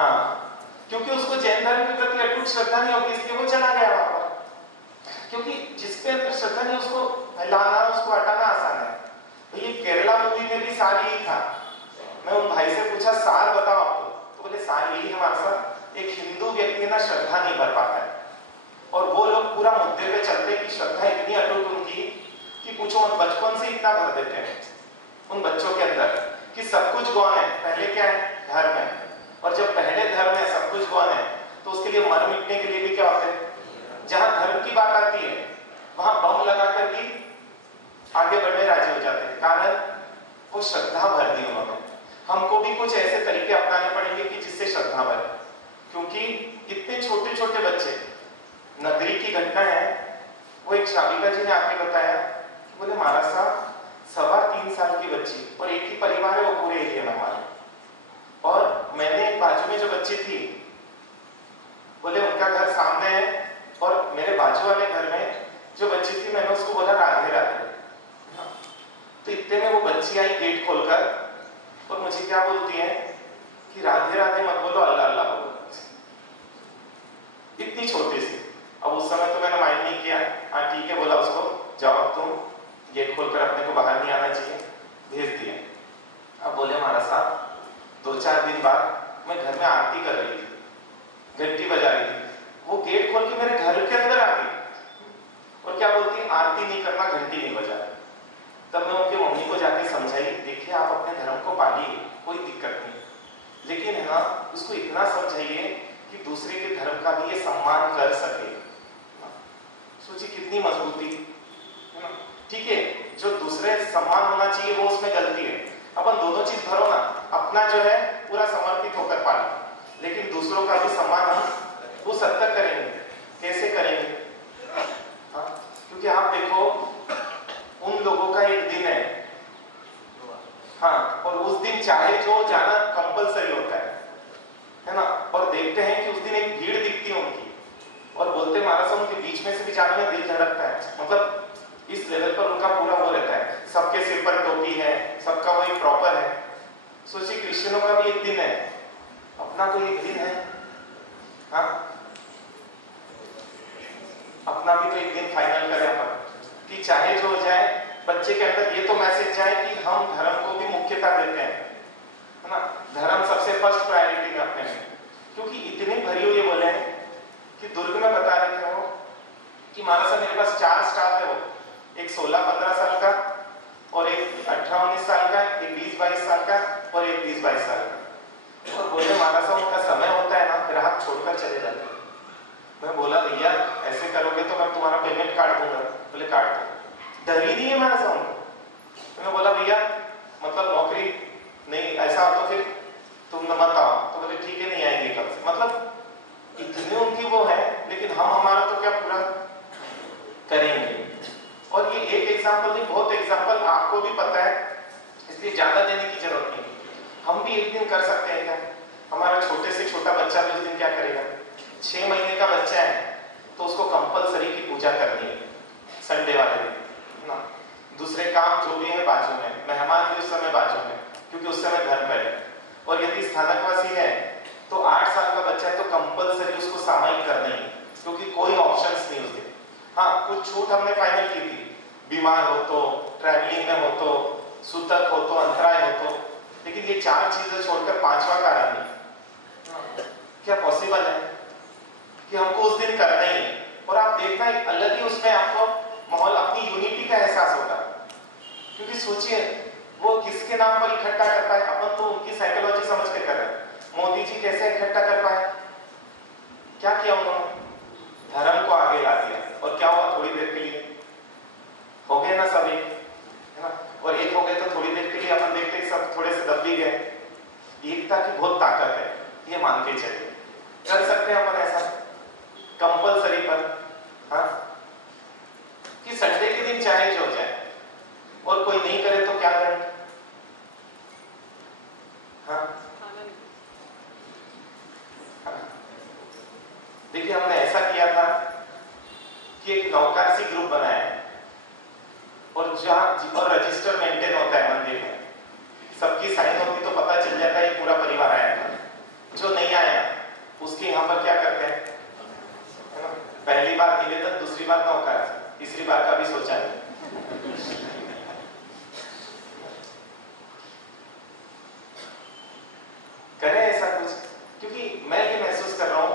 हाँ, क्योंकि उसको जैन धर्म के प्रति अटूट श्रद्धा नहीं होगी, इसलिए वो चला गया वहां पर। क्योंकि जिसपे श्रद्धा नहीं उसको हिलाना, उसको हटाना आसान है। तो ये केरला मूवी में भी सार यही था। मैं उन भाई से पूछा सार बताओ आपको, तो बोले सार यही हमारे साथ एक हिंदू व्यक्ति ना श्रद्धा नहीं भर पाता है, और वो लोग पूरा मुद्दे पे चलते कि श्रद्धा इतनी अटूट उनकी कि पूछो मत, बचपन से इतना भर देते हैं उन बच्चों के अंदर कि सब कुछ गौन है। पहले क्या है? धर्म है, और जब पहले धर्म है, सब कुछ गौन है, तो उसके लिए मर मिटने के लिए भी क्या होता है? जहां धर्म की बात आती है वहां बम लगाकर भी आगे बढ़ने राजी हो जाते हैं, कारण वो श्रद्धा भर दी उन्होंने। हमको भी कुछ ऐसे तरीके अपनाने पड़ेंगे कि जिससे श्रद्धा बढ़े, क्योंकि इतने छोटे छोटे बच्चे, नगरी की घटना है, वो एक श्राविका जी ने आके बताया, बोले महाराज साहब 3.25 साल की बच्ची, और एक ही परिवार है वो पूरे एरिया में हमारे, और मैंने एक बाजू में जो बच्ची थी, बोले उनका घर सामने है, और मेरे बाजू वाले घर में जो बच्ची थी मैंने उसको बोला राधे राधे, तो इतने में वो बच्ची आई गेट खोलकर, और मुझे क्या बोलती है कि राधे राधे मत बोलो, अल्लाह अल्लाह बोलो। इतनी छोटी सी। अब उस समय तो मैंने माइंड नहीं किया, हाँ ठीक है बोला उसको, जाओ अब तुम गेट खोलकर, अपने को बाहर नहीं आना चाहिए, भेज दिए। अब बोले महाराज साहब 2-4 दिन बाद मैं घर में आरती कर रही थी, घंटी बजा रही थी, वो गेट खोल के मेरे घर के अंदर आ गई, और क्या बोलती, आरती नहीं करना, घंटी नहीं बजा। तब मैं उनके मम्मी को जाके समझाई, देखिए आप अपने धर्म को पालिए, कोई दिक्कत नहीं, लेकिन है ना उसको इतना समझाइए कि दूसरे के धर्म का भी ये सम्मान कर सके। सोचिए कितनी मजबूती है ना। ठीक है, जो दूसरे सम्मान होना चाहिए वो उसमें गलती है, अपन दोनों चीज भरो ना, अपना जो है पूरा समर्पित होकर पालो, लेकिन दूसरों का भी सम्मान हम उस हद तक करेंगे। कैसे करेंगे? हाँ, क्योंकि आप देखो उन लोगों का एक दिन है, हाँ, और उस दिन चाहे जो जाना कंपलसरी होता है ना, और देखते हैं कि उस दिन एक भीड़ दिखती है उनकी, और बोलते महाराज उनके बीच में से भी जाने में दिल धड़कता है, मतलब इस लेवल पर उनका पूरा वो रहता है, सबके सिर पर टोपी है, सबका वो एक प्रॉपर है। सोचिए क्रिश्चियनों का भी एक दिन है, अपना कोई एक दिन है, हाँ, अपना भी तो एक दिन फाइनल करें अपन कि चाहे जो हो जाए, बच्चे के अंदर ये तो मैसेज जाए कि हम धर्म को भी मुख्यता देते हैं, है ना, धर्म सबसे फर्स्ट प्रायोरिटी में अपने में। क्योंकि इतनी भरी हुई बोले हैं कि दुर्ग में बता रहे थे वो कि महाराज साहब मेरे पास 4 स्टाफ है, वो एक 16-15 साल का, और एक 18-19 साल का, एक 20-22 साल का, और एक 20-22 साल का। और बोले महाराज साहब उनका समय होता है ना, ग्राहक छोड़कर चले जाते हैं। मैं बोला भैया ऐसे करोगे तो मैं तुम्हारा पेमेंट काट दूंगा। बोले काट दो, डर ही नहीं है महाराज साहब उनको। तो मैं बोला भैया मतलब नौकरी नहीं, ऐसा हो तो फिर तुम मत आओ। तो बोले ठीक है नहीं आएंगे कल से। मतलब इतने उनकी वो है, लेकिन हम हमारा तो क्या पूरा करेंगे। और ये एक एग्जाम्पल नहीं, बहुत एग्जाम्पल आपको भी पता है, इसलिए ज्यादा देने की जरूरत नहीं। हम भी एक दिन कर सकते हैं क्या? हमारा छोटे से छोटा बच्चा भी उस दिन क्या करेगा? 6 महीने का बच्चा है तो उसको कंपलसरी की पूजा करनी है संडे वाले दिन ना। दूसरे काम जो भी है बाजू में, मेहमान भी उस समय बाजू में, क्योंकि उस समय घर पर है। और यदि स्थानकवासी है तो 8 साल का बच्चा है तो कंपलसरी उसको सामायिक करना ही, क्योंकि कोई ऑप्शंस नहीं उसके। हाँ, कुछ छूट हमने फाइनल की थी, बीमार हो तो, ट्रैवलिंग में हो तो, सूतक हो तो, अंतराय हो तो, लेकिन ये 4 चीजें छोड़कर 5वां कारण नहीं। क्या पॉसिबल है कि हमको उस दिन करना ही है? और आप देखना एक अलग ही उसमें आपको माहौल, अपनी यूनिटी का एहसास होगा। क्योंकि सोचिए वो किसके नाम पर इकट्ठा करता है, अपन तो उनकी साइकोलॉजी समझ के कर रहे हैं। मोदी जी कैसे इकट्ठा कर पाए? क्या किया उन्होंने? धर्म को आगे ला दिया। और क्या हुआ? थोड़ी देर के लिए हो गए ना सभी, है ना, और एक हो गए तो थोड़ी देर के लिए अपन देखते हैं सब थोड़े से दब भी गए। एकता की बहुत ताकत है, ये मान के चलिए। कर सकते हैं अपन ऐसा कंपलसरी पर, हाँ, कि संडे के दिन चाहे जो हो जाए, और कोई नहीं करे तो क्या करें? हाँ, देखिए हमने ऐसा किया था कि एक नौकारसी ग्रुप बनाया है, और जहां और रजिस्टर मेंटेन होता है मंदिर में, सबकी साइन होती तो पता चल जाता है पूरा परिवार आया था। जो नहीं आया दूसरी बार का होगा, तीसरी बार का भी सोचा नहीं। करें ऐसा कुछ, क्योंकि मैं ये महसूस कर रहा हूं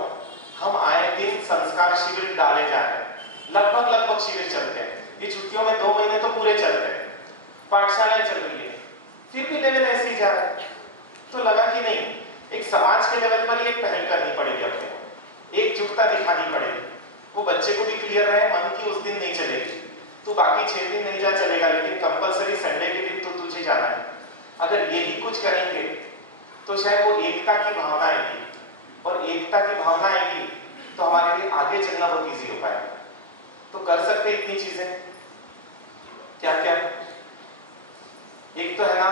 हम आए दिन संस्कार शिविर डाले जा रहे हैं, लगभग शिविर चलते हैं। ये छुट्टियों में 2 महीने तो पूरे चलते हैं, पाठशालाएं चल रही है, फिर भी लेवल ऐसे ही जा रहा है। तो लगा कि नहीं, एक समाज के लेवल पर एक पहल करनी पड़ेगी, अपने को एकजुटता दिखानी पड़ेगी। वो बच्चे को भी क्लियर रहे मन की उस दिन नहीं चलेगी, तो बाकी 6 दिन नहीं जा चलेगा, लेकिन कंपलसरी संडे के दिन तो तुझे जाना है। अगर यही कुछ करेंगे तो शायद वो एकता की भावना आएगी, और एकता की भावना आएगी तो हमारे लिए आगे चलना बहुत ईजी हो पाएगा। तो कर सकते इतनी चीजें क्या क्या। एक तो है ना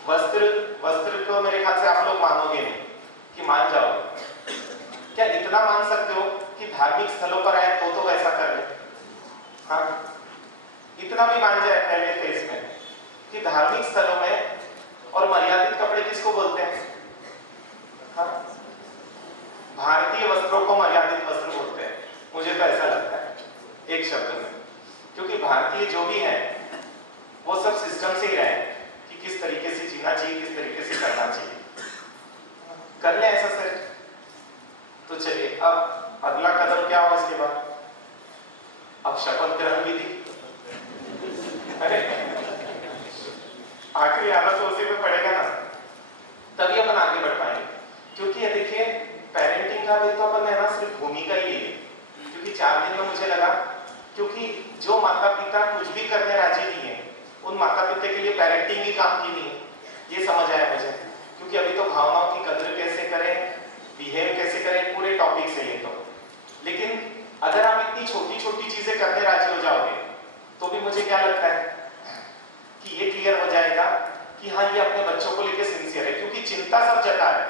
वस्त्र को मेरे ख्याल से आप लोग मानोगे नहीं कि मान जाओगे। क्या इतना मान सकते हो कि धार्मिक स्थलों पर आए तो वैसा कर ले? हाँ, इतना भी मान जाए पहले फेज में कि धार्मिक स्थलों में और मर्यादित कपड़े किसको बोलते हैं? हाँ, भारतीय वस्त्रों को मर्यादित वस्त्र बोलते हैं, मुझे तो ऐसा लगता है एक शब्द में। क्योंकि भारतीय जो भी है वो सब सिस्टम से ही रहे कि किस तरीके से जीना चाहिए, किस तरीके से करना चाहिए। कर ले ऐसा सर। तो चलिए अब अगला कदम क्या हो इसके बाद? अब शपथ ग्रहण विधि। अरे आखिरी आना तो उसी पे पड़ेगा ना, तभी अपन आगे बढ़ पाएंगे। क्योंकि ये देखिए पेरेंटिंग का भी तो अपन है ना सिर्फ भूमिका ही है। क्योंकि 4 दिन में मुझे लगा, क्योंकि जो माता पिता कुछ भी करने राजी नहीं है उन माता पिता के लिए पेरेंटिंग ही काम की नहीं है, ये समझ आया मुझे। क्योंकि अभी तो भावनाओं की कदर कैसे करें, बिहेव कैसे करें, पूरे टॉपिक से ये तो। लेकिन अगर आप इतनी छोटी छोटी चीजें करने राजी हो जाओगे तो भी मुझे क्या लगता है कि ये क्लियर हो जाएगा कि हाँ ये अपने बच्चों को लेकर सिंसियर है। क्योंकि चिंता सब जता है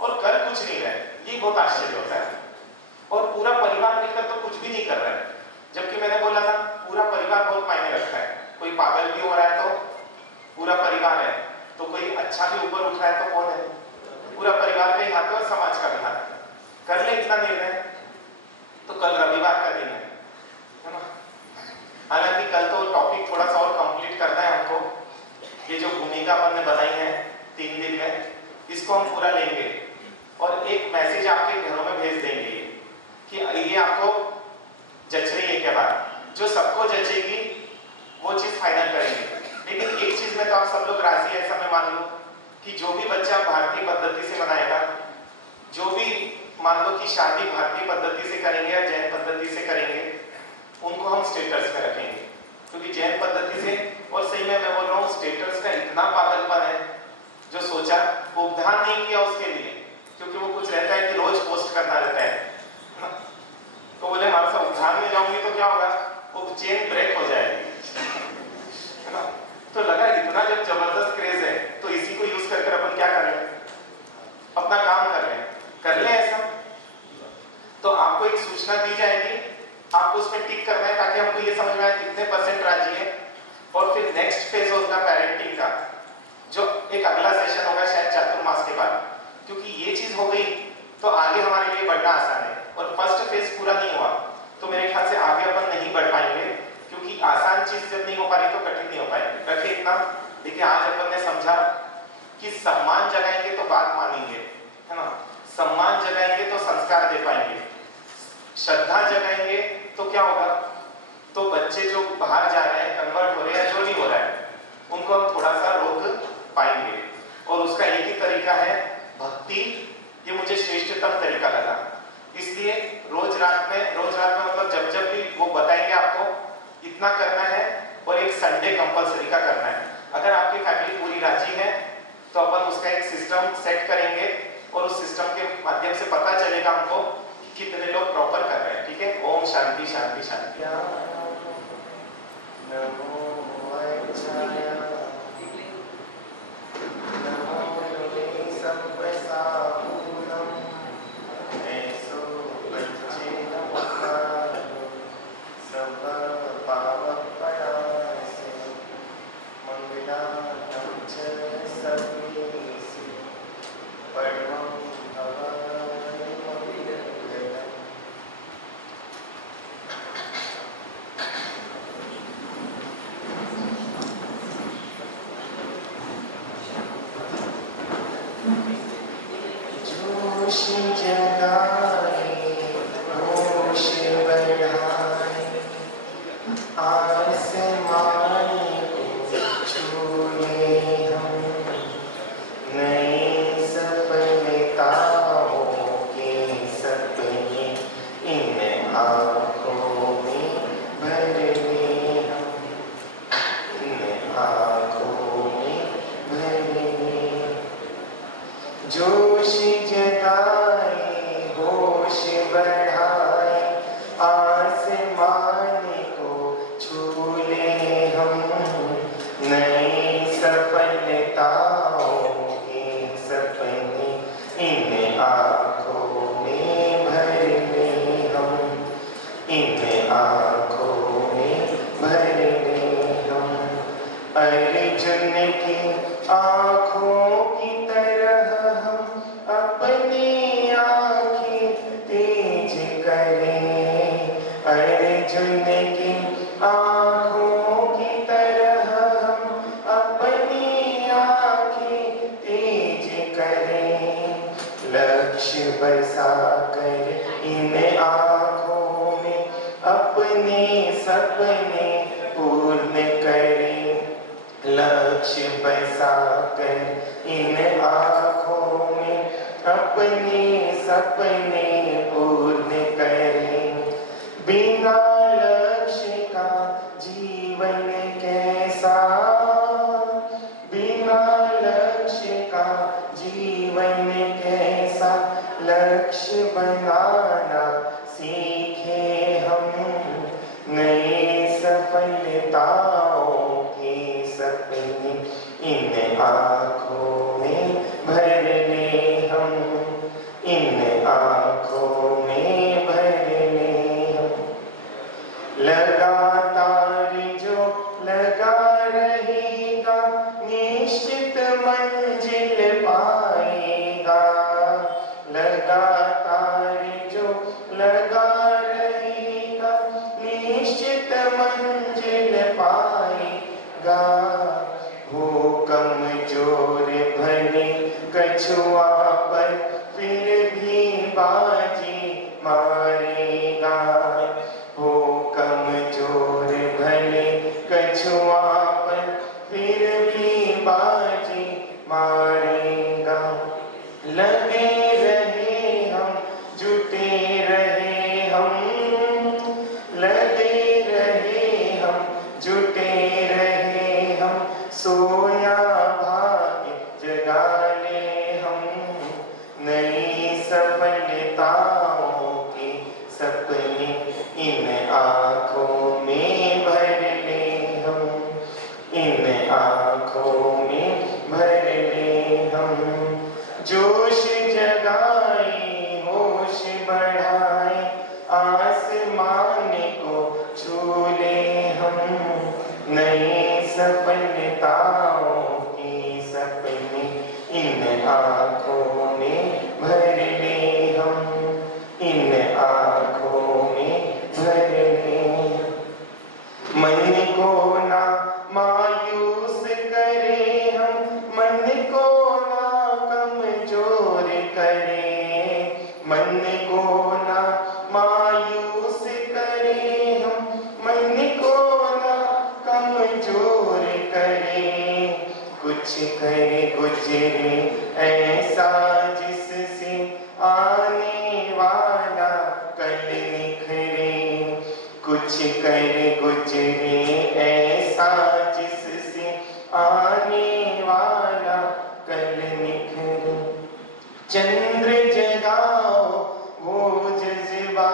और कर कुछ नहीं रहे, ये बहुत आश्चर्य होता है। और पूरा परिवार मिलकर तो कुछ भी नहीं कर रहा है, जबकि मैंने बोला था पूरा परिवार बहुत मायने रखता है। कोई पागल भी हो रहा है तो पूरा परिवार है, तो कोई अच्छा भी ऊपर उठ रहा है तो कौन है? पूरा परिवार का ही हाथ है और समाज का भी हाथ है। कर ले इतना निर्णय। तो कल रविवार का दिन है ना, हालांकि कल तो टॉपिक थोड़ा सा और कंप्लीट करना है हमको। ये जो भूमिका अपन ने बनाई है 3 दिन में, इसको हम पूरा लेंगे और एक मैसेज आपके घरों में भेज देंगे कि ये आपको जच रही है क्या बात। जो सबको जचेगी वो चीज फाइनल करेंगे। लेकिन एक चीज में तो आप सब लोग राजी है, ऐसा मैं मान लूं कि जो भी बच्चा भारतीय पद्धति से मनाएगा, जो भी मान लो कि शादी भारतीय पद्धति से करेंगे या जैन पद्धति से करेंगे, उनको हम स्टेटस में रखेंगे। क्योंकि जैन पद्धति से, और सही में मैं बोल रहा हूँ, स्टेटस का इतना पागलपन है, जो सोचा उपधान नहीं किया उसके लिए, क्योंकि वो कुछ रहता है कि रोज पोस्ट करना रहता है। तो बोले हमारे साथ उपधान में जाऊंगी तो क्या होगा, वो चेन ब्रेक हो जाएगी, है ना। तो लगा इतना जब जबरदस्त क्रेज है तो इसी को यूज करके अपन क्या कर रहे, अपना काम कर ले ऐसा। तो आपको एक सूचना दी जाएगी, आपको उसमें टिक करना है ताकि हमको ये समझ में आए कितने % राजी है। और फिर नेक्स्ट फेज होगा पेरेंटिंग का, जो एक अगला सेशन होगा शायद चातुर्मास के बाद। क्योंकि ये चीज हो गई तो आगे हमारे लिए बढ़ना आसान है। और फर्स्ट फेज पूरा नहीं हुआ तो मेरे ख्याल से आगे अपन नहीं बढ़ पाएंगे, क्योंकि आसान चीज जब नहीं हो पा रही तो कठिन नहीं हो पाएगी। रखिए इतना। देखिए आज अपन ने समझा कि सम्मान जगाएंगे तो बात मानेंगे, है ना। सम्मान जगाएंगे तो संस्कार दे पाएंगे, श्रद्धा जगाएंगे तो क्या होगा, तो बच्चे जो बाहर जा रहे हैं, कन्वर्ट हो रहे हैं, जो नहीं हो रहा है, उनको हम थोड़ा सा रोक पाएंगे। और उसका एक ही तरीका है भक्ति। ये मुझे श्रेष्ठतम तरीका लगा, इसलिए रोज रात में मतलब जब भी वो बताएंगे आपको इतना करना है, और एक संडे कंपलसरी का करना है। अगर आपकी फैमिली पूरी राजी है तो अपन उसका एक सिस्टम सेट करेंगे, और उस सिस्टम के माध्यम से पता चलेगा हमको कि कितने लोग प्रॉपर कर रहे हैं। ठीक है। ओम शांति शांति शांति। जोश जगाए होश बढ़ाए आसमान को छू ले हम नई सफलताओं के सपने इन आँखों में भर ले हम इन आँखों में भर ले हम अर्जुन की आँखों की तरह हम अपनी आँखें तेज करें अर्जुन की आँखों की तरह हम अपनी आँखें तेज करें लक्ष्य बसा कर इन आँखों में अपने सपने पूर्ण करें लक्ष्य बसा कर इन आँखों में अपने सपने पूर्ण करें बिना लक्ष्य का जीवन कैसा बिना लक्ष्य का जीवन कैसा लक्ष्य बनाना सीखे हम नई सफलताओं के सपने इन आँखों में भर ले हम इन आँखों में भर ले हम लगातार जो लगा रहेगा निश्चित मंजिल पाएगा लगातार जो लगा रहेगा निश्चित मंजिल पाएगा हो कमजोर भले कछुआ पर फिर भी बाजी मारेगा हो कमजोर भले कछुआ पर फिर भी बाजी मारेगा लगे रहे हम जुटे रहे हम लगे रहे हम जुटे रहे हम सोया भाग्य जगा ले हम नई सफलताओं के सपने इन आँखों में भर ले हम इन आँखों में भर ले हम जोश जगाए होश बढ़ाए आसमान को छू ले हम नई सफलताओं के सपने इन आँखों में भर ले हम इन आँखों में भर ले मन को ना मायूस करे हम मन को ना कमजोर करे मन को ना मायूस करे हम मन को ना कमजोर करे कुछ करे गुजरे ऐसा जिससे आने वाला कल निखरे कुछ करे गुजरे ऐसा जिससे आने वाला कल निखरे चंद्र जगाओ वो जज्बा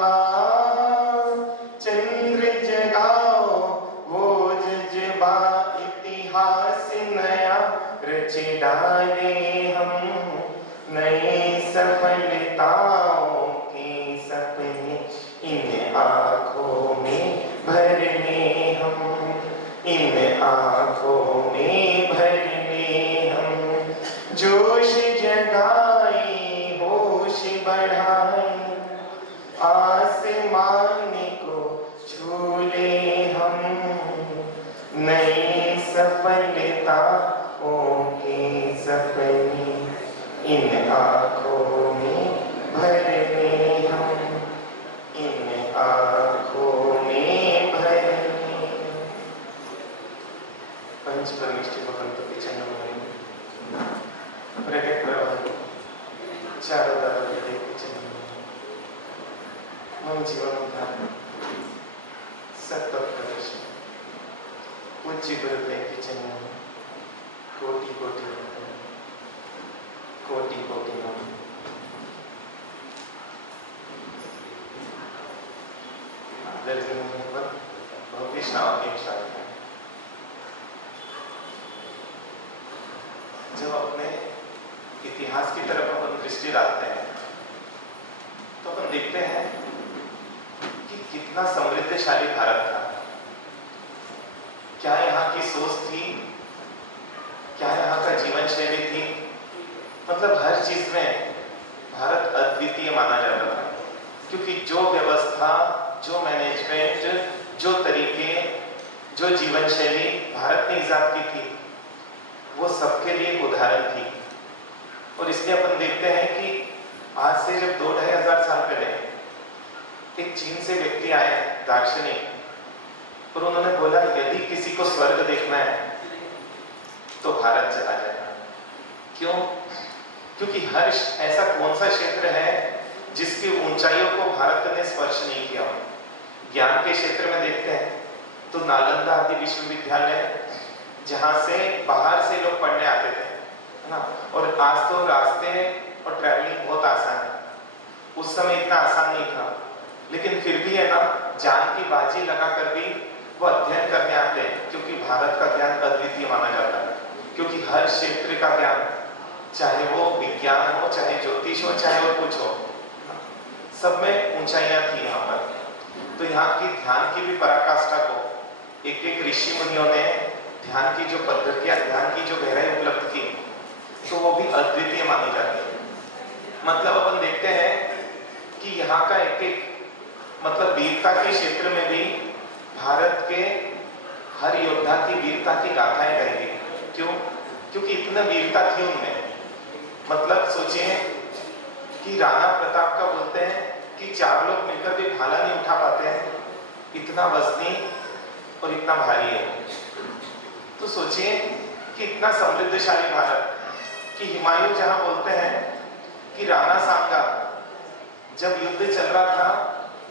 चंद्र जगाओ वो जज्बा इतिहास नया रच डाले हम नई सफलताओं के सपने इन आँखों में भर ले हम इन आँखों में भर ले हम जोश जगाए होश बढ़ाए आसमान को छू ले हम नई सफलताओं के सपने इन आँखों में भर ले हम इन आँखों में भर ले पंच परमिष्टि भगवंतों के चरणों में प्रकट प्रभु चारों दादा के चरणों में हम जीवन का सत्य प्रदर्शन पूज्य गुरुदेव के चरणों में कोटि कोटि कोटि कोटि नमः। बहुत ही शांति शांत है। जब अपने इतिहास की तरफ अपन दृष्टि डालते हैं तो अपन देखते हैं कि कितना समृद्धशाली भारत था। क्या यहाँ की सोच थी, क्या यहाँ का जीवन शैली थी, मतलब हर चीज में भारत अद्वितीय माना जाता था। क्योंकि जो व्यवस्था, जो मैनेजमेंट, जो तरीके, जो जीवन शैली भारत ने इजाद की थी वो सबके लिए एक उदाहरण थी। और इसलिए अपन देखते हैं कि आज से जब 2-2,500 साल पहले एक चीन से व्यक्ति आए, दार्शनिक, और उन्होंने बोला यदि किसी को स्वर्ग देखना है तो भारत चला जाएगा। क्यों? क्योंकि हर ऐसा कौन सा क्षेत्र है जिसकी ऊंचाइयों को भारत ने स्पर्श नहीं किया। ज्ञान के क्षेत्र में देखते हैं तो नालंदा आदि विश्वविद्यालय जहां से बाहर से लोग पढ़ने आते थे, है ना, और आज तो रास्ते और ट्रैवलिंग बहुत आसान है। उस समय इतना आसान नहीं था, लेकिन फिर भी है ना, जान की बाजी लगाकर भी वो अध्ययन करने आते हैं, क्योंकि भारत का ज्ञान अद्वितीय माना जाता है। क्योंकि हर क्षेत्र का ज्ञान, चाहे वो विज्ञान हो, चाहे ज्योतिष हो, चाहे और कुछ हो, सब में ऊंचाइयां थी यहाँ पर। तो यहाँ की ध्यान की भी पराकाष्ठा को एक एक ऋषि मुनियों ने ध्यान की जो पद्धतियां, ध्यान की जो गहराई उपलब्ध की, तो वो भी अद्वितीय मानी जाती है। मतलब अपन देखते हैं कि यहाँ का एक एक मतलब वीरता के क्षेत्र में भी भारत के हर योद्धा की वीरता की गाथाएं गाई गई। क्यों? क्योंकि इतना वीरता थी उनमें। मतलब सोचिए कि राणा प्रताप का बोलते हैं कि 4 लोग मिलकर भी भाला नहीं उठा पाते हैं, इतना वजनी और इतना भारी है। तो सोचिए कि इतना समृद्धशाली भारत कि हुमायूं जहां बोलते हैं कि राणा सांगा जब युद्ध चल रहा था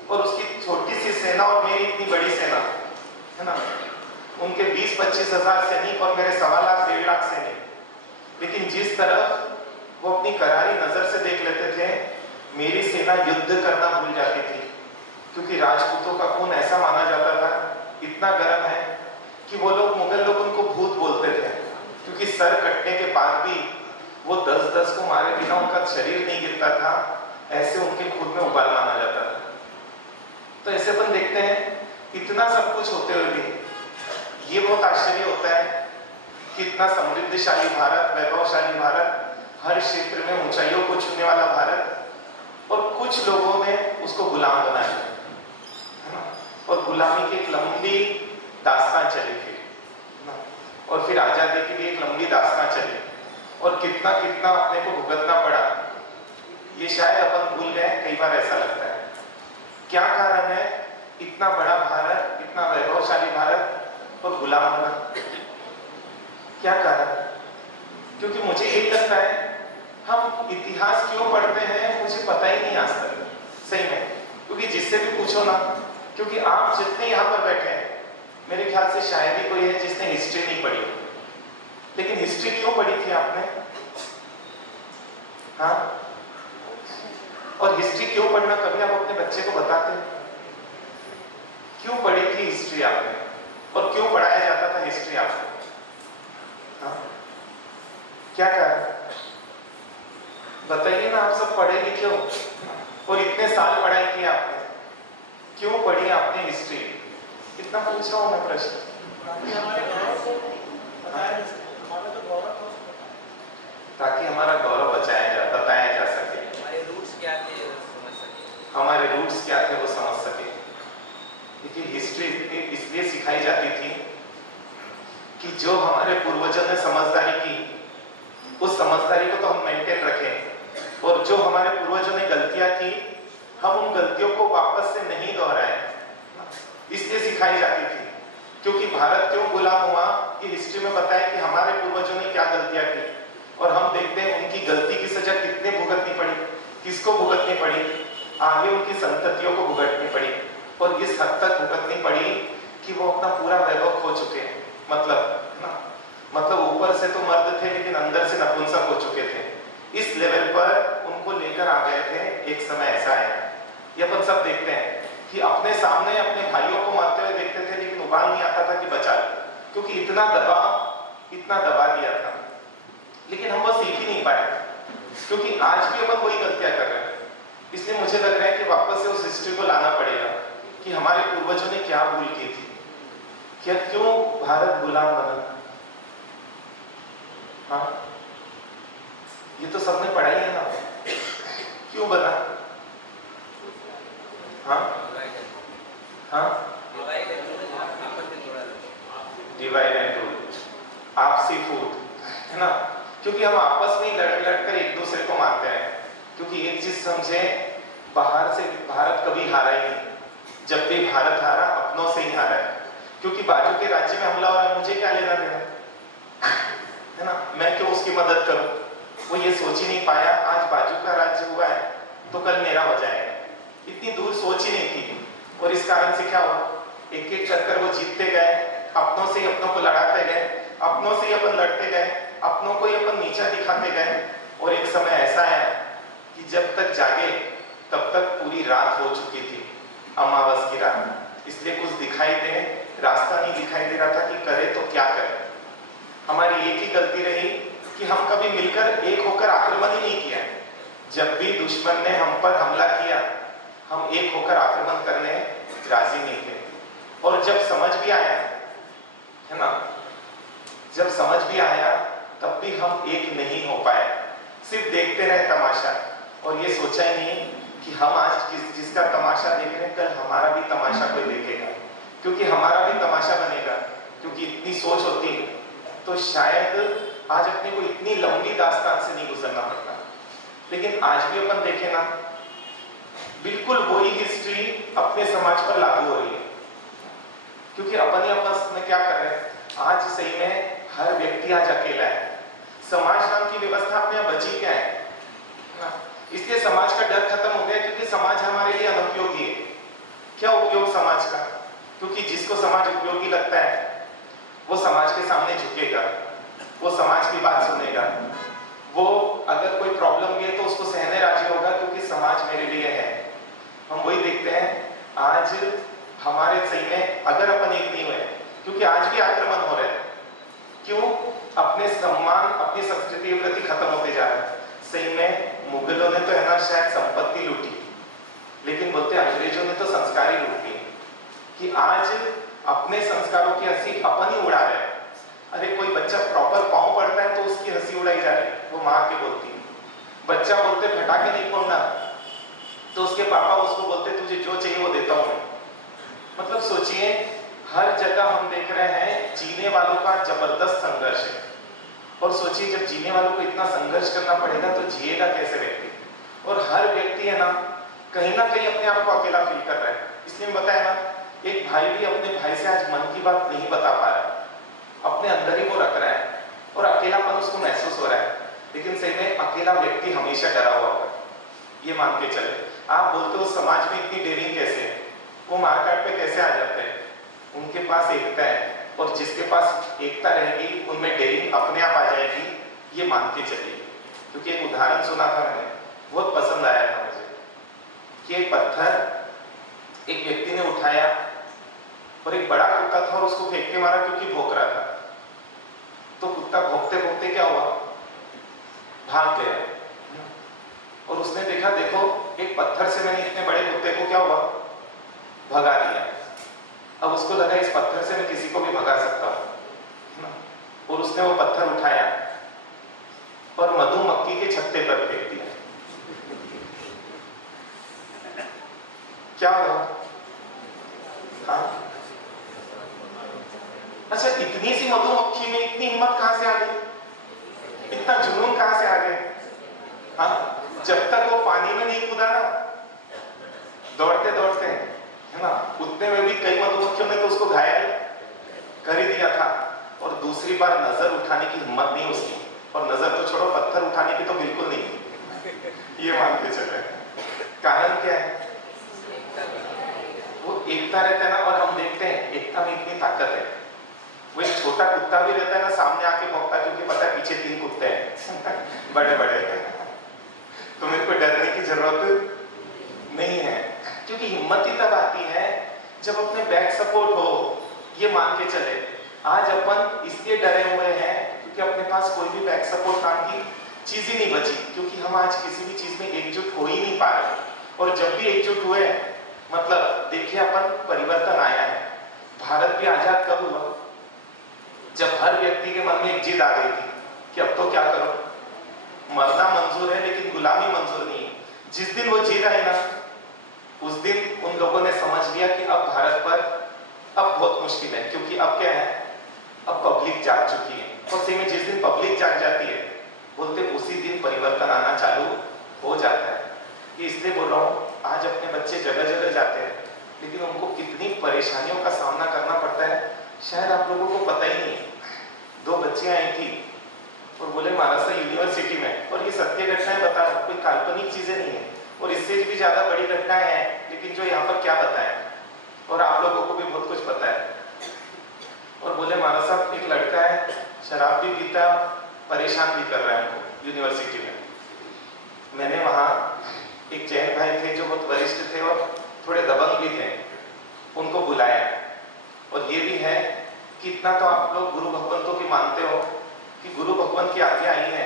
और उसकी छोटी सी सेना और मेरी इतनी बड़ी सेना, है ना, उनके 20-25 हजार सैनिक और मेरे 1.25 लाख 1.5 लाख सैनिक, लेकिन जिस तरफ वो अपनी करारी नजर से देख लेते थे, मेरी सेना युद्ध करना भूल जाती थी। क्योंकि राजपूतों का खून ऐसा माना जाता था, इतना गर्म है कि वो लोग, मुगल लोग उनको भूत बोलते थे। क्योंकि सर कटने के बाद भी वो 10-10 को मारे बिना उनका शरीर नहीं गिरता था, ऐसे उनके खून में उबाल माना जाता था। तो ऐसे अपन देखते हैं इतना सब कुछ होते हुए भी ये बहुत आश्चर्य होता है कि इतना समृद्धशाली भारत, वैभवशाली भारत, हर क्षेत्र में ऊंचाइयों को छूने वाला भारत, और कुछ लोगों ने उसको गुलाम बनाया, है ना, और गुलामी की एक लंबी दास्तान चली फिर, और फिर आजादी की भी एक लंबी दास्तान चली, और कितना कितना अपने को भुगतना पड़ा, ये शायद अपन भूल गए। कई बार ऐसा लगता है। क्या कारण है इतना बड़ा भारत, इतना वैभवशाली भारत और गुलाम होना? क्या कारण? क्योंकि मुझे यही लगता है हम इतिहास क्यों पढ़ते हैं मुझे पता ही नहीं आज तक, सही में। क्योंकि जिससे भी पूछो ना, क्योंकि आप जितने यहाँ पर बैठे हैं, मेरे ख्याल से शायद ही कोई है जिसने हिस्ट्री नहीं पढ़ी। लेकिन हिस्ट्री क्यों पढ़ी थी आपने? हाँ, और हिस्ट्री क्यों पढ़ना कभी आप अपने बच्चे को बताते हैं? क्यों पढ़ी थी हिस्ट्री आपने, और क्यों पढ़ाया जाता था हिस्ट्री आपको? हाँ? क्या कारण बताइए ना। आप सब पढ़े लिखे हो और इतने साल पढ़ाई की आपने, क्यों पढ़ी आपने हिस्ट्री? इतना पूछ रहा हूं मैं प्रश्न, ताकि हमारा गौरव बताया जा सके, हमारे रूट्स क्या थे वो समझ सके, हमारे रूट्स क्या थे वो समझ सके। देखिए, हिस्ट्री इसलिए सिखाई जाती थी कि जो हमारे पूर्वजों ने समझदारी की, उस समझदारी को तो हम मेंटेन रखें, और जो हमारे पूर्वजों ने गलतियां की, हम उन गलतियों को वापस से नहीं दोहराएं। इसलिए सिखाई जाती थी। क्योंकि भारत क्यों गुलाम हुआ, ये हिस्ट्री में बताया कि हमारे पूर्वजों ने क्या गलतियां की, और हम देखते हैं उनकी गलती की सजा कितने भुगतनी पड़ी, किसको भुगतनी पड़ी, आगे उनकी संततियों को भुगतनी पड़ी, और इस हद तक भुगतनी पड़ी कि वो अपना पूरा वैभव खो चुके हैं। मतलब ऊपर से तो मर्द थे लेकिन अंदर से नपुंसक हो चुके थे। इस लेवल पर उनको लेकर आ गए थे। एक समय ऐसा आया, ये अपन सब देखते हैं कि अपने सामने अपने भाइयों को मारते हुए देखते थे, लेकिन उबाल नहीं आता था कि बचा लो, क्योंकि इतना दबा दिया था। लेकिन हम वो सीख ही नहीं पाए, क्योंकि आज भी अपन वही गलतियां कर रहे हैं। इसलिए मुझे लग रहा है कि वापस से उस हिस्ट्री को लाना पड़ेगा कि हमारे पूर्वजों ने क्या भूल की थी, क्या क्यों भारत गुलाम बना। हाँ, ये तो सबने पढ़ा ही है ना, क्यों बना। हाँ हाँ, डिवाइड एंड रूल, आपसी फूट, है ना। क्योंकि हम आपस में लड़ कर एक दूसरे को मारते हैं। क्योंकि एक चीज समझे, बाहर से भारत कभी हारा ही नहीं। जब भी भारत हारा, अपनों से ही हारा है। क्योंकि बाजू के राज्य में हमला हो रहा है, मुझे क्या लेना देना, है ना, मैं क्यों उसकी मदद करूं। वो ये सोच ही नहीं पाया, आज बाजू का राज्य हुआ है तो कल मेरा हो जाएगा। इतनी दूर सोच ही नहीं थी। और इस कारण से क्या हुआ, एक एक चक्कर वो जीतते गए, अपनों से ही अपनों को लड़ाते गए, अपनों से ही अपन लड़ते गए, अपनों को ही अपन नीचा दिखाते गए। और एक समय ऐसा है कि जब तक जागे तब तक पूरी रात हो चुकी थी, अमावस की रात। इसलिए कुछ दिखाई दे, रास्ता नहीं दिखाई दे रहा था कि करे तो क्या करे। हमारी एक ही गलती रही कि हम कभी मिलकर एक होकर आक्रमण ही नहीं किया। जब भी दुश्मन ने हम पर हमला किया, हम एक होकर आक्रमण करने राजी नहीं थे। और जब समझ भी आया, है ना, जब समझ भी आया तब भी हम एक नहीं हो पाए, सिर्फ देखते रहे तमाशा। और ये सोचा ही नहीं कि हम आज जिसका तमाशा देख रहे हैं, कल हमारा भी तमाशा कोई देखेगा, क्योंकि हमारा भी तमाशा बनेगा। क्योंकि इतनी सोच होती तो शायद आज अपने को इतनी लंबी दास्तान से नहीं गुजरना पड़ता। लेकिन आज भी अपन देखें ना, बिल्कुल वही हिस्ट्री अपने समाज पर लागू हो रही है। क्योंकि अपन ही आपस में क्या कर रहे हैं, आज सही में हर व्यक्ति आज अकेला है। समाज नाम की व्यवस्था अपने यहाँ बची क्या है, इसलिए समाज का डर खत्म हो गया, क्योंकि समाज हमारे लिए अनुपयोगी है। क्या उपयोग समाज का, क्योंकि जिसको समाज उपयोगी लगता है वो समाज के सामने झुकेगा, वो समाज की बात सुनेगा, वो अगर कोई प्रॉब्लम भी है तो उसको सहने राजी होगा, क्योंकि समाज मेरे लिए है। हम वही देखते हैं आज हमारे सही में, अगर अपन एक नहीं हुए, क्योंकि आज भी आक्रमण हो रहे हैं। क्यों, अपने सम्मान, अपनी संस्कृति के प्रति खत्म होते जा रहे हैं। सही में मुगलों ने तो है ना शायद संपत्ति लूटी, लेकिन बोलते अंग्रेजों ने तो संस्कार ही लूट लिए। कि आज अपने संस्कारों की हंसी अपन ही उड़ा रहे हैं। अरे कोई बच्चा प्रॉपर पाँव पड़ता है तो उसकी हंसी उड़ाई जा रही है, वो माँ के बोलती है। बच्चा बोलते फटाके नहीं फोड़ना, तो उसके पापा उसको बोलते तुझे जो चाहिए वो देता हूं मैं। मतलब सोचिए, हर जगह हम देख रहे हैं जीने वालों का जबरदस्त संघर्ष है। और सोचिए, जब जीने वालों को इतना संघर्ष करना पड़ेगा तो जिएगा कैसे व्यक्ति। और हर व्यक्ति है ना कहीं अपने आप को अकेला फील कर रहा है। इसलिए बताया ना, एक भाई भी अपने भाई से आज मन की बात नहीं बता पा रहा है, अपने अंदर ही वो रख रहा है और अकेलापन उसको महसूस हो रहा है। लेकिन सही में अकेला व्यक्ति हमेशा डरा हुआ होगा, ये मान के चले। आप बोलते हो समाज में इतनी डेयरिंग कैसे है, वो मार्केट पे कैसे आ जाते हैं, उनके पास एकता है। और जिसके पास एकता रहेगी उनमें डेयरिंग अपने आप आ जाएगी, ये मान के चलिए। क्योंकि एक उदाहरण सुना था मैंने, बहुत पसंद आया था मुझे, कि एक पत्थर एक व्यक्ति ने उठाया और एक बड़ा कुत्ता था और उसको फेंक के मारा, क्योंकि भौंक रहा था। तो कुत्ता भौंकते भौंकते क्या हुआ, भाग गया। और उसने देखा, देखो एक पत्थर से मैंने इतने बड़े कुत्ते को क्या हुआ, भगा दिया। अब उसको लगा इस पत्थर से मैं किसी को भी भगा सकता हूं, और उसने वो पत्थर उठाया और मधुमक्खी के छत्ते पर फेंक दिया। क्या हुआ? हाँ, अच्छा, इतनी सी मधुमक्खी में इतनी हिम्मत कहां से आ गई, इतना जुनून कहां से आ गया? हाँ, जब तक वो पानी में नहीं कूदा ना, दौड़ते दौड़ते, है ना, उतने में भी कई मधुमक्खियों ने तो उसको घायल कर ही दिया था। और दूसरी बार नजर उठाने की हिम्मत नहीं उसकी, और नजर तो छोड़ो, पत्थर उठाने की तो बिल्कुल नहीं। ये मान के चले। कारण क्या है, वो एकता रहता है ना। और हम देखते हैं एकता में इतनी ताकत है। वो एक छोटा कुत्ता भी रहता है ना, सामने आके भौंकता, क्योंकि पता है पीछे 3 कुत्ते हैं बड़े बड़े, जब अपने बैक सपोर्ट हो, ये मान के चले। आज अपन इसलिए डरे हुए हैं क्योंकि अपने पास कोई भी बैक सपोर्ट नाम की चीज ही नहीं बची, क्योंकि हम आज किसी भी चीज में एकजुट हो ही नहीं पा रहे। और जब भी एकजुट हुए, मतलब देखिए अपन परिवर्तन आया है। भारत भी आजाद कब हुआ? जब हर व्यक्ति के मन में एक जिद आ गई थी कि अब तो क्या करो, मरना मंजूर है लेकिन गुलामी मंजूर नहीं है। जिस दिन वो जिद आई ना, उस दिन उन लोगों ने समझ लिया कि अब भारत पर अब बहुत मुश्किल है, क्योंकि अब क्या है, अब पब्लिक जाग चुकी है। और सही में जिस दिन पब्लिक जाग जाती है, बोलते उसी दिन परिवर्तन आना चालू हो जाता है। ये इसलिए बोल रहा हूँ, आज अपने बच्चे जगह जगह जाते हैं, लेकिन उनको कितनी परेशानियों का सामना करना पड़ता है शायद आप लोगों को पता ही नहीं है। 2 बच्चियां आई थी और बोले महाराष्ट्र यूनिवर्सिटी में, और ये सत्य घटनाएं बता रहा हूं, कोई काल्पनिक चीजें नहीं है, और इससे भी ज्यादा बड़ी घटनाएं हैं, लेकिन जो यहाँ पर क्या बताएं, और आप लोगों को भी बहुत कुछ पता है। और बोले महाराज साहब, एक लड़का है, शराब भी पीता, परेशान भी कर रहा है हमको यूनिवर्सिटी में। मैंने वहाँ एक जैन भाई थे जो बहुत वरिष्ठ थे और थोड़े दबंग भी थे, उनको बुलाया। और ये भी है कि इतना तो आप लोग गुरु भगवंतों की मानते हो कि गुरु भगवंत की आज्ञा आई है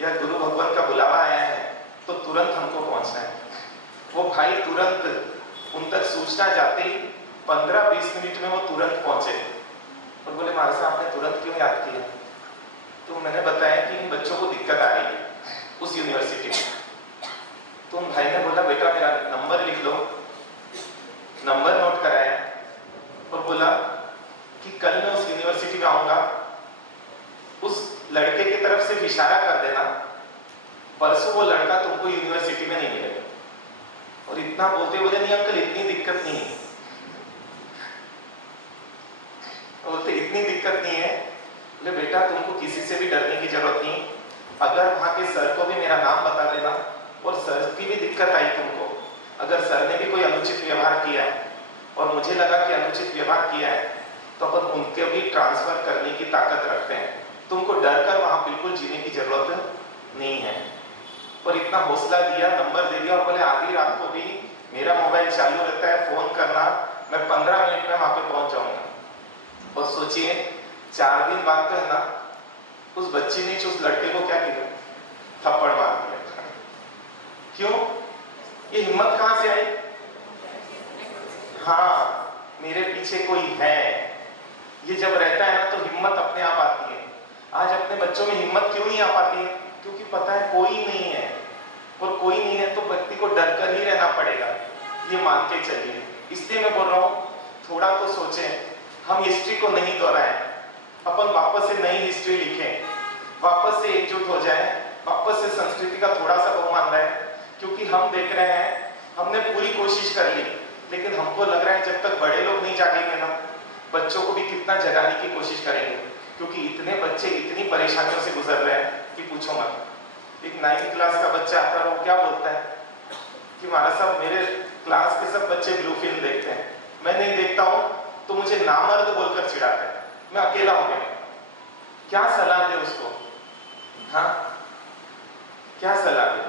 या गुरु भगवंत का बुलावा आया है तो तुरंत हमको पहुंचना है। वो भाई तुरंत उन तक सूचना जाते ही 15-20 मिनट में वो तुरंत पहुंचे और बोले महाराज साहब आपने तुरंत क्यों याद किया? तो मैंने बताया कि इन बच्चों को दिक्कत आ रही है उस यूनिवर्सिटी में। तो उन भाई ने बोला बेटा मेरा नंबर लिख लो, नंबर नोट कराया और बोला कि कल मैं उस यूनिवर्सिटी में आऊंगा, उस लड़के की तरफ से इशारा कर देना, परसों वो लड़का तुमको यूनिवर्सिटी में नहीं मिलेगा। और इतना बोलते बोले नहीं अंकल इतनी दिक्कत नहीं है, बोलते इतनी दिक्कत नहीं है। बोले बेटा तुमको किसी से भी डरने की जरूरत नहीं, अगर वहां के सर को भी मेरा नाम बता देना और सर की भी दिक्कत आई तुमको, अगर सर ने भी कोई अनुचित व्यवहार किया और मुझे लगा कि अनुचित व्यवहार किया है तो अपन उनके भी ट्रांसफर करने की ताकत रखते हैं। तुमको डर कर वहां बिल्कुल जीने की जरूरत नहीं है। और इतना हौसला दिया, नंबर दे दिया और बोले आधी रात को भी मेरा मोबाइल चालू रहता है, फोन करना, मैं 15 मिनट में वहां पे पहुंच जाऊंगा। और सोचिए 4 दिन बाद तो है ना, उस बच्ची ने उस लड़के को क्या किया, थप्पड़ मार दिया। क्यों? ये हिम्मत कहां से आई? हाँ, मेरे पीछे कोई है। ये जब रहता है ना तो हिम्मत अपने आप आती है। आज अपने बच्चों में हिम्मत क्यों नहीं आ पाती है? क्योंकि पता है कोई नहीं है, और कोई नहीं है तो व्यक्ति को डर कर ही रहना पड़ेगा, ये मान के चलिए। इसलिए मैं बोल रहा हूँ थोड़ा तो सोचें, हम हिस्ट्री को नहीं दोहराएं, अपन वापस से नई हिस्ट्री लिखें, वापस से एकजुट हो जाए, वापस से संस्कृति का थोड़ा सा बहुमान रहे। क्योंकि हम देख रहे हैं हमने पूरी कोशिश कर ली, लेकिन हमको लग रहा है जब तक बड़े लोग नहीं जागेंगे ना, बच्चों को भी कितना जगाने की कोशिश करेंगे। क्योंकि इतने बच्चे इतनी परेशानियों से गुजर रहे हैं कि पूछो मत। एक 9th क्लास का बच्चा आता है, वो क्या बोलता है कि महाराज साहब मेरे क्लास के सब बच्चे ब्लू फिल्म देखते हैं, मैं नहीं देखता हूँ तो मुझे नामर्द बोलकर चिढ़ाते हैं, मैं अकेला हो गया। क्या सलाह दे उसको? हाँ, क्या सलाह दे?